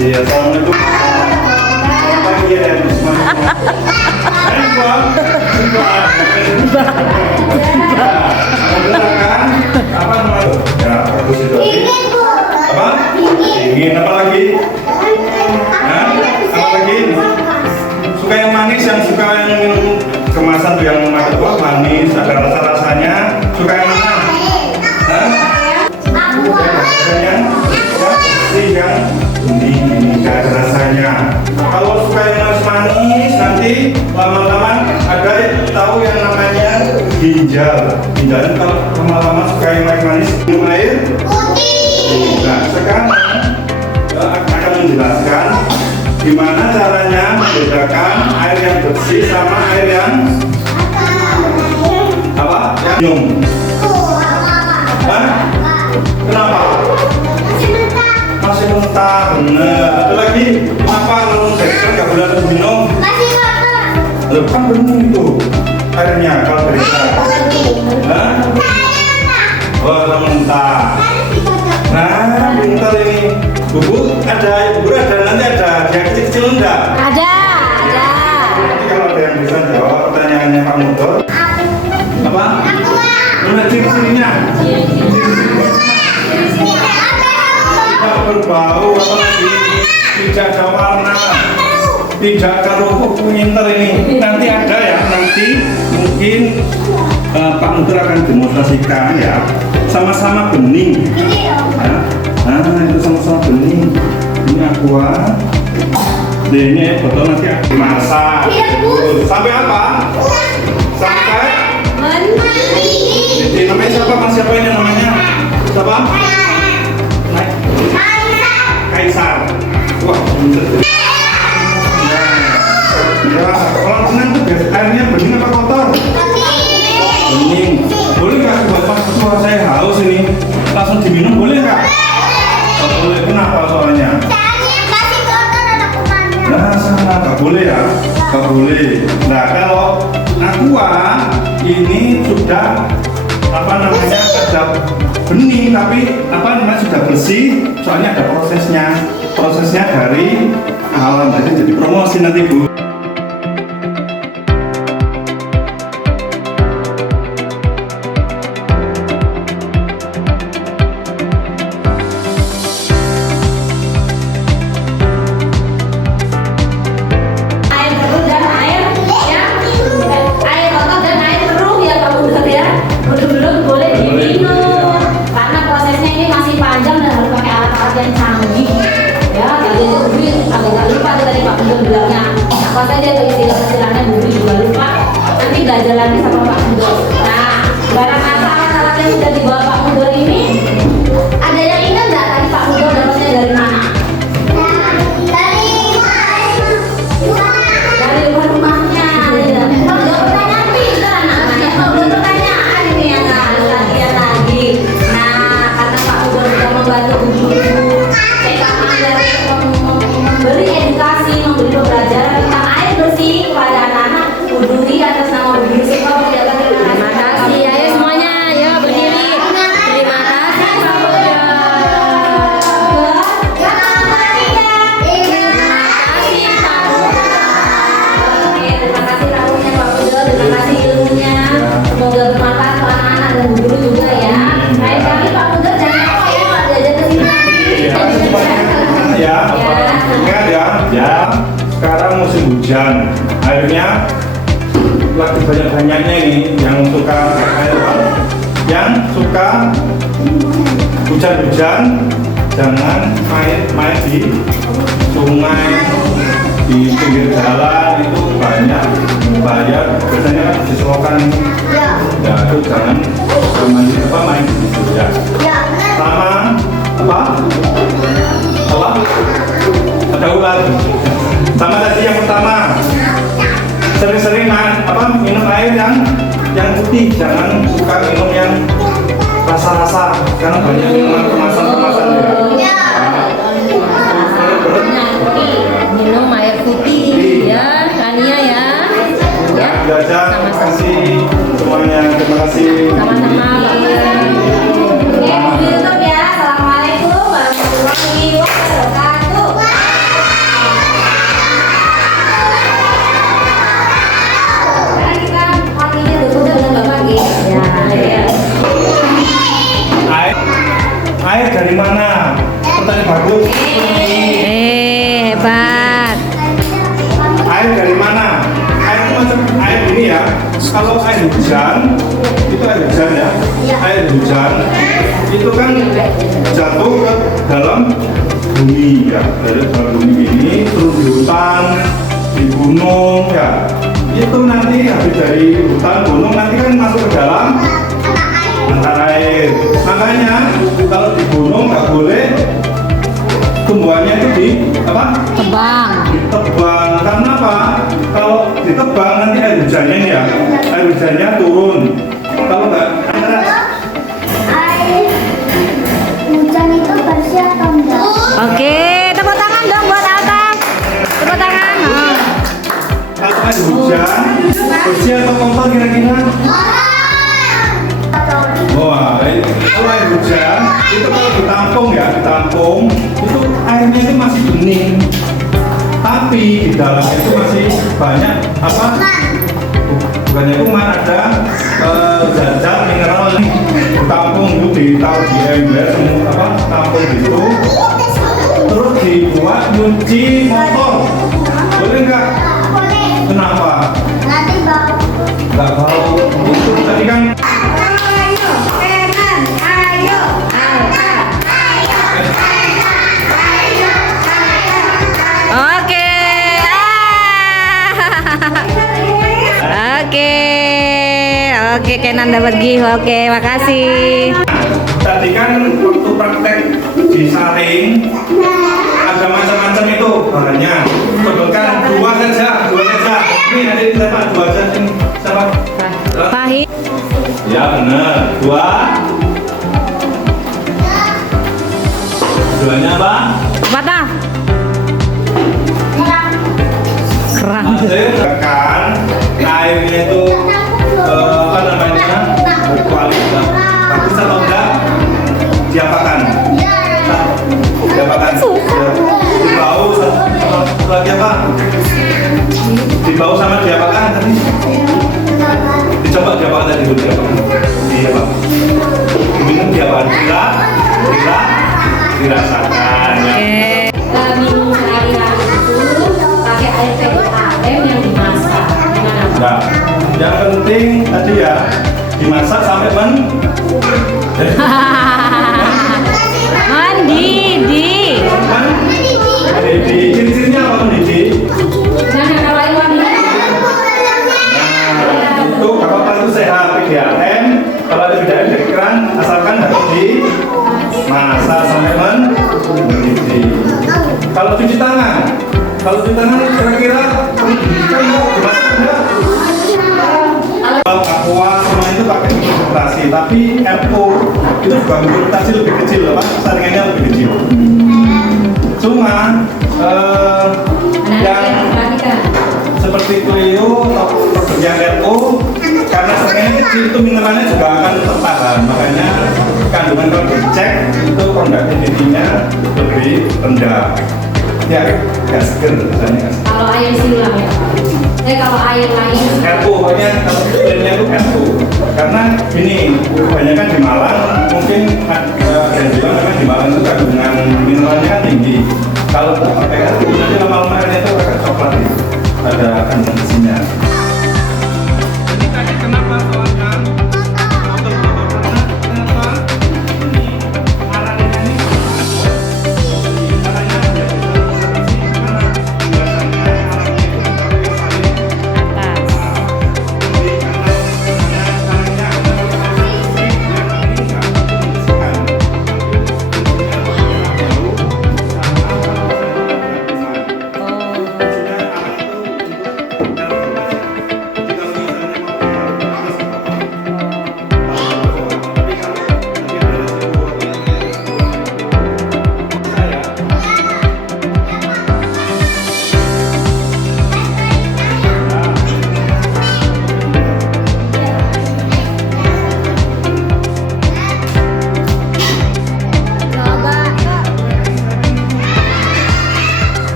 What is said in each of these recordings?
kasih. Assalamualaikum. Pagi ya, semuanya. Kan? Apa namanya? Ya, bagus itu. Apa? Ingin apa lagi? Hah? Apa lagi? Suka yang manis, yang suka yang minum kemasan tuh yang manis, ada rasa-rasanya. Suka yang mana? Hah? Yang ini ada rasanya. Kalau suka yang manis-manis, nanti lama-lama ada tahu yang namanya ginjal. Ginjal kalau lama-lama suka yang manis-manis, minum air putih. Nah, sekarang akan menjelaskan gimana caranya membedakan air yang bersih sama air yang apa? Yang minum. Hah? Kenapa? Masih mentah, bener. Ada lagi, kenapa kalau dexter nggak boleh minum? Masih kotor. Loh, kan bening itu airnya kalau dexter. Hah? Oh, mentah. Nah, pintar ini. Buku ada nanti ada yang kecil-kecil enggak? Ada. Nanti kalau ada yang bisa jawab pertanyaannya Pak Motor. Apa? Mana ciri-cirinya? Tidak berbau, apalagi tidak ada warna, tidak kerupuk, pinter ini. Nanti ada ya, nanti mungkin Pak Muter akan demonstrasikan ya, sama-sama bening. Nah, itu sama-sama bening. Ini aqua, ini botol nanti dimasak. Sampai apa? Sampai ini namanya siapa? Mas siapa ini namanya? Siapa? Kaisar. Wah, bener. Ya, kalau bening tuh airnya bening apa kotor? Bening. Boleh nggak buat pas tua saya haus ini langsung diminum boleh nggak? Oh, boleh. Kenapa soalnya? Nah, sana nggak boleh ya? Nggak boleh. Nah, kalau aqua ini sudah apa namanya sudah bening tapi apa namanya sudah bersih, soalnya ada prosesnya dari alam, jadi promosi nanti Bu. Apa saja tuh istilah-istilahnya Bu juga lupa. Nanti belajar lagi sama Pak Mundur. Nah, barang alat-alat yang sudah dibawa Pak Mundur ini, ada yang ingat nggak tadi Pak Mundur dapatnya dari mana? Dari rumahnya. Kalau jawab pertanyaan pintar anak-anaknya. Kalau belum pertanyaan ini yang harus latihan lagi. Nah, karena Pak Mundur sudah membantu ibu-ibu TKA memberi edukasi, memberi pembelajaran tentang air bersih kepada anak-anak Udui atas nama Bu Yusuf. Terima kasih. Ayo semuanya, ayo berdiri. Terima kasih Pak Mundur. Terima kasih tahunya Pak Mundur. Terima kasih ilmunya. Semoga bermanfaat untuk anak-anak dan guru juga ya. Lain kali Pak Mundur jangan lupa ya kalau diajak ke sini. Ya, ingat ya. Ya, sekarang musim hujan, airnya lagi banyak-banyaknya ini. Yang suka air apa? Yang suka hujan-hujan, jangan main di sungai, di pinggir jalan itu banyak bahaya. Biasanya kan di selokan ini. Ya, itu jangan main di situ ya. Sama apa? Ada ular. Sama tadi yang pertama, sering-sering minum air yang putih, jangan suka minum yang rasa-rasa karena banyak minuman kemasan ya. Minum air putih ya, Kania ya. Ya. Belajar, terima kasih semuanya, terima kasih. Sama-sama. Oke, YouTube ya. Assalamualaikum warahmatullahi wabarakatuh. dari mana? Pertanyaan bagus. Hebat. Air dari mana? Air itu macam air ini ya. Kalau air hujan, itu air hujan ya. Air hujan itu kan jatuh ke dalam bumi ya. Dari dalam bumi ini terus di hutan, di gunung ya. Itu nanti habis dari hutan gunung nanti kan masuk ke dalam mata air. Makanya kalau di gunung nggak boleh tumbuhannya itu di apa? Tebang. Ditebang. Karena apa? Kalau ditebang nanti air hujannya ini ya, air hujannya turun. Kalau nggak Air hujan itu bersih atau enggak? Oke, tepuk tangan dong buat Alta. Tepuk tangan. Oh. kalau air hujan bersih atau kotor kira-kira? Wah, kalau air hujan itu kalau ditampung ya, ditampung itu airnya itu masih bening. Tapi di dalamnya itu masih banyak apa? Bukannya kuman, ada zat-zat mineral nih. Ditampung itu ditaruh di ember semua apa? Tampung gitu. Terus dibuat nyuci motor. Boleh nggak? Boleh. Kenapa? Nanti bau. Nggak bau. Itu tadi kan Ayo, Eman, ayo. Oke. Oke. Oke, Kenan dapat gift. Oke, makasih. tadi kan waktu praktek disaring ada macam-macam itu bahannya. Sebutkan dua saja. Ini ada di siapa? Dua saja. Ini siapa? Pahit. Ya benar. Duanya apa? Patah. Kerang. Kan airnya itu apa namanya berkualitas. Bagus atau enggak? Diapakan? Diapakan? Dibau sama lagi apa? Dibau sama diapakan tadi? Dicoba diapakan tadi dulu diapakan? Diapa? Diminum diapakan? Dirasakan ya. Oke. Minum sehari-hari itu pakai air PDAM yang dimasak. Gimana, Pak? Nah, yang penting tadi ya dimasak sampai Mendidih. mendidih. Ciri-cirinya apa mendidih? Jangan kalau air wangi. Nah, itu apa itu sehat PDAM. Kalau ada PDAM dari keran, asalkan harus dimasak sampai mendidih. Kalau cuci tangan kira-kira kan dimasak enggak? Kalau aqua semua itu pakai filtrasi, tapi RO itu juga filtrasi lebih kecil, apa? Saringannya lebih kecil. Cuma yang seperti Clio atau produk yang RO karena saringannya kecil itu mineralnya juga akan tertahan, makanya kandungan kalau dicek itu conductivity-nya lebih rendah. Ya, nggak seger rasanya. Kalau air silang ya, Pak. Kalau air lain. RO pokoknya kalau klaimnya itu RO karena ini kebanyakan di Malang mungkin ada yang bilang memang di Malang itu kandungan mineralnya kan tinggi. Kalau nggak pakai RO nanti lama-lama airnya itu agak coklat nih. Ada kandungan gizinya. Ini tadi kenapa soalnya motor-motor kenapa ini arahnya ini arahnya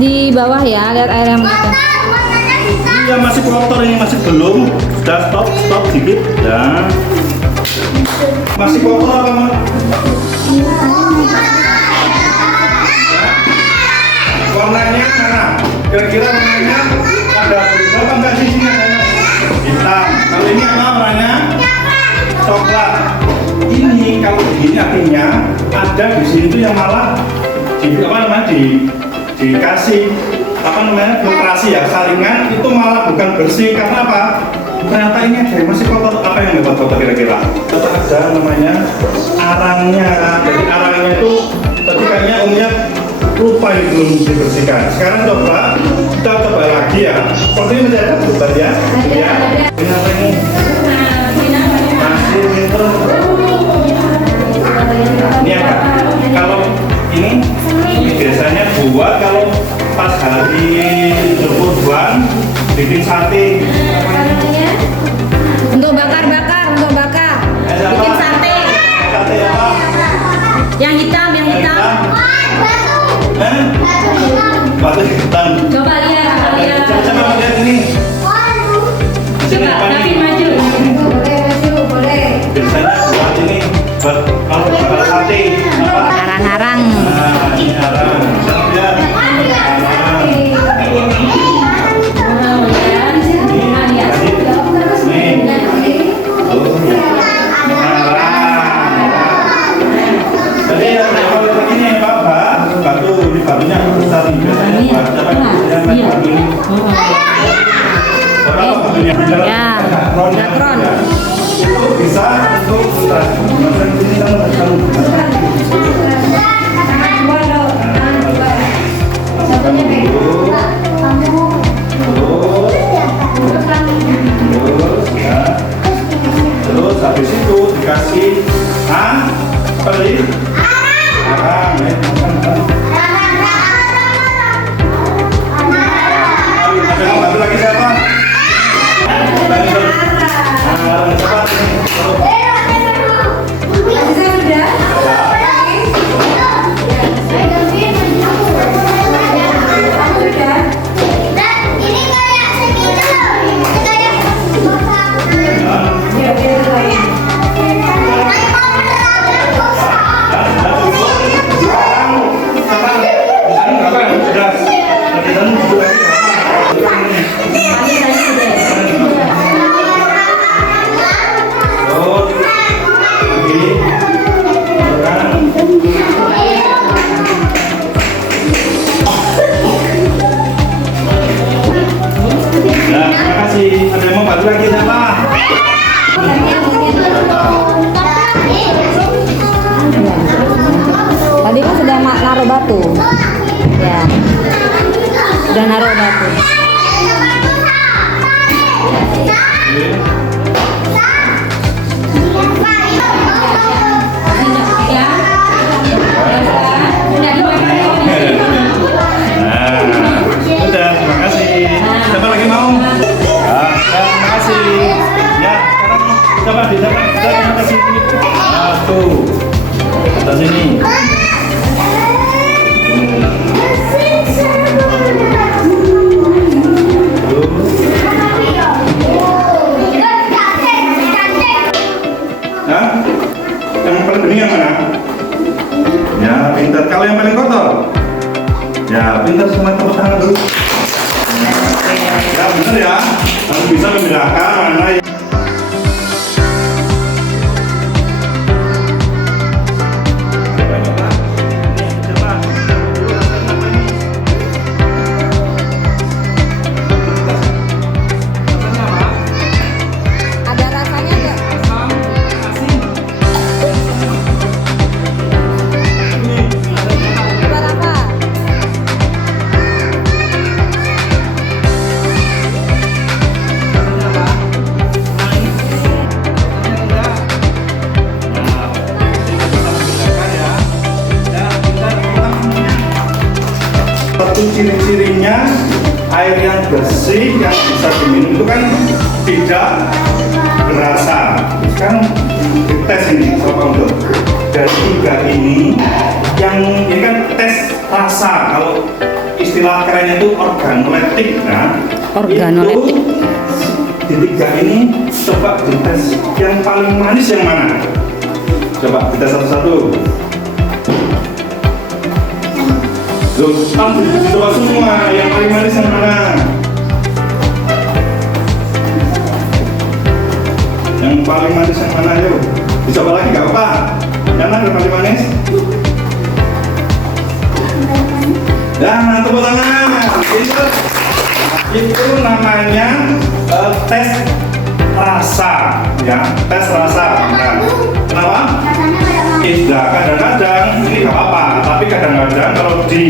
di bawah ya, lihat air yang gitu. Warnanya hitam. Iya masih kotor ini, masih belum. Sudah stop dikit. Ya. Masih kotor apa Mak? Warnanya mana? Kira-kira warnanya ada berapa enggak sih sini adanya? Hitam. Kalau ini apa warnanya? Coklat. Ini kalau begini artinya ada di sini tuh yang malah dikasih filtrasi ya, saringan itu malah bukan bersih karena apa? Ternyata ini ada yang masih kotor. Apa yang membuat kotor kira-kira? Tetap ada namanya arangnya. Jadi arangnya itu tadi kayaknya umumnya lupa ini belum dibersihkan. Sekarang kita coba lagi ya. Seperti ini masih ada bukan ya? Ya. Ini apa ini? Masih itu. Ini ada. Kalau ini biasanya buat kalau pas hari Lebaran bikin sate. Untuk bakar. Bikin sate. Sate apa? Yang hitam. Batu hitam. Coba lihat. Coba lihat ini. Sini apa nih? Boleh. Biasanya buat ini buat kalau bakar sate apa? Arang-arang. Nah, ini arang. Lihat. Batunya besar nih, biasanya buat apa? Yang batu ini. Berapa batunya? Ya, Zakron. Itu bisa untuk terus habis itu dikasih apa tadi? Arang. Satu lagi siapa? Ada yang mau batu lagi siapa? Tadi kan sudah naruh batu. Ya. Sudah naruh batu. Udah, terima kasih. Siapa lagi mau? Terima kasih. Ya, sekarang coba kita kasih ini. Satu. Atas sini. Nah, yang paling bening yang mana? Ya, pintar. Kalau yang paling kotor? Ya, pintar semua tepuk tangan dulu. Ya, benar ya. Kamu bisa membedakan mana yang Ada rasanya enggak? Berapa? satu ciri-cirinya air yang bersih yang bisa diminum itu kan tidak berasa. Sekarang tes ini Sobat Untuk dari tiga ini yang ini kan tes rasa. Kalau istilah keren itu organoleptik. Nah, Organoleptik. itu di tiga ini coba dites yang paling manis yang mana? Coba kita satu-satu. Loh, coba semua yang paling manis yang mana? Yang paling manis yang mana? Yuk, dicoba lagi gak apa-apa. Yang mana yang paling manis? Nah, tepuk tangan. Itu namanya tes rasa, ya, tes rasa. Nah, kenapa? Rasanya kayak mau. Kadang-kadang ini gak apa-apa, tapi kadang-kadang kalau di